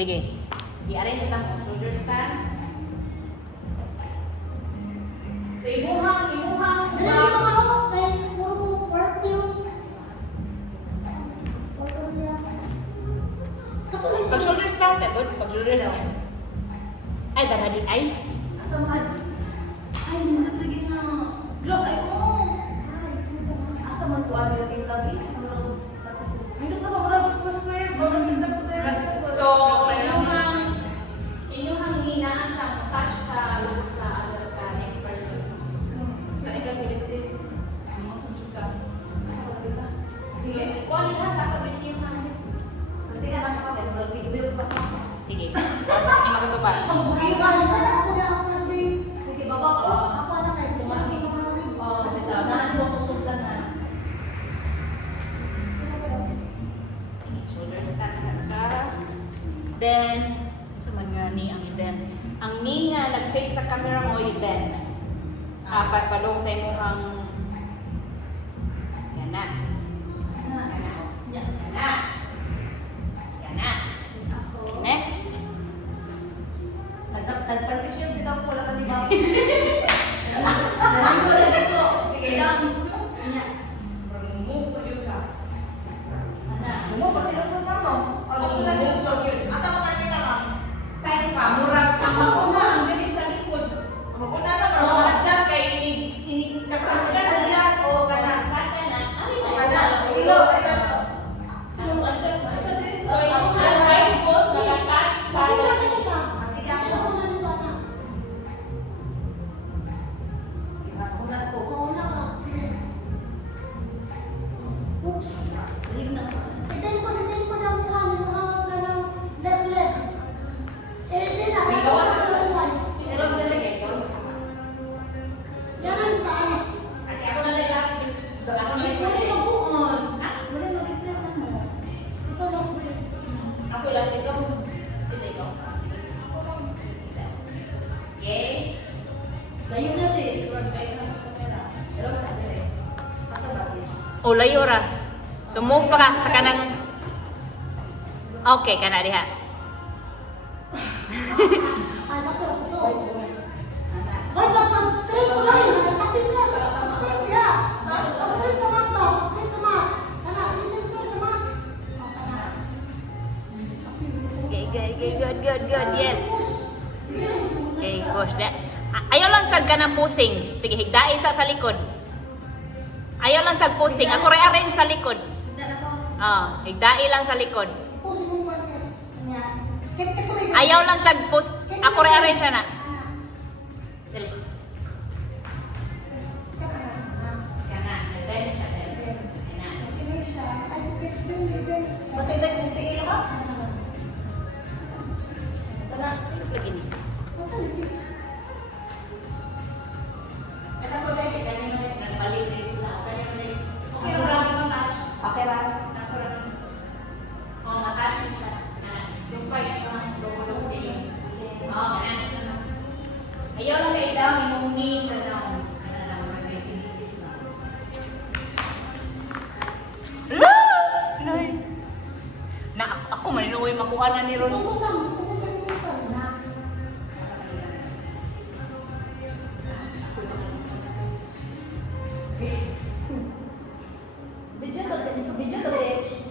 sige. I-arrange lang mo. Shoulder stand. So, imuhang. Dali mo ka ako. Kaya puro work yun. Pag shoulder stand, sagot. Pag shoulder stand. Ay, daradi ay. Asa man? Ay, hindi lagi na. Glock, ay mo. Asa man ko ano yung lagi? Hindi ko ka square. Parang hindi ko tayo. So, inyuhang hinaasang touch sa lubog sa next person. So, ikaw pilit sis. Masang ka. Sige, kung ano na sa kabit yung hands. Kasi nga nakakapit. So, bibili pa sa ako. Sige. Asa ni magtutupan. Ang bukiwan. Sige, baba ko. Ako na kayo. Tumaki ko nga rin. Oo, dito. Naan mo susundan na. Shoulder stand ka. Then, suman nga ni ang i-bend. Ang ni nga nag-face sa camera mo, i-bend. Palong sa imo ang gana. Gana. Gana. Gana. Next. Nagpag-shield dito ako wala ka di ba? Dali ko. Ilang. Move ko yung ka. Mo pa sila to mo. Ano to na sila to? Ata pa kanina ka. Time pa, murag ang makuna ang dili sa likod. Maguna na ka. Oh, Adjust. kay ini Adjust o kana. sa kana. Ano O ba? kana. Ilo. Ano adjust ba? So, yung right foot naka-touch sa left. Sige ako. Maguna ko. Oops. Itin ko daw yung ng left leg. Itin na. Pero talaga, Yan ang sa ano. kasi ako na lang last week. Ako na Pwede lang magbuon. Ha? Pwede mag-explain na mo. Ito last week. Ako last week ako. Hindi ko. Okay? Layo na si. Sigurad kayo na sa camera. Pero sa atin. Ata ba? O, layo ra. So, move pa ka sa kanang... Okay, kana diha. Ay, sakto. Wag mag-straight ko lang. Nakapit ka. Straight ka. Straight sa mat ba? Straight sa mat. Kana, straight sa mat. Okay, good. Yes. Okay, gosh. Ayaw lang sad ka ng pusing. Sige, higdai sa likod. Ayaw lang sad pusing. Ako re-arrange sa likod. Higdai lang sa likod. Pusin mo pa niya. Kit ko rin. Ayaw lang sad pus. Ako re-arrange na. Dali. Kana, bend siya. Matay kung tingin ka? Lagi ni. Asa ko dai kanino nagbalik din sila. Kanino dai. Okay ra lagi ka match. Okay ra. Ako ra. Oh, match siya. Yung pa yung dugo din. Ayaw lang kay daw yung knees sa down. Nice. Na ako maninuoy makuha na ni Ron.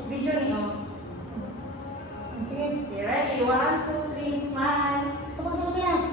Video niyo. Sige. You ready? 1, 2, 3, smile. Tupag sa kira.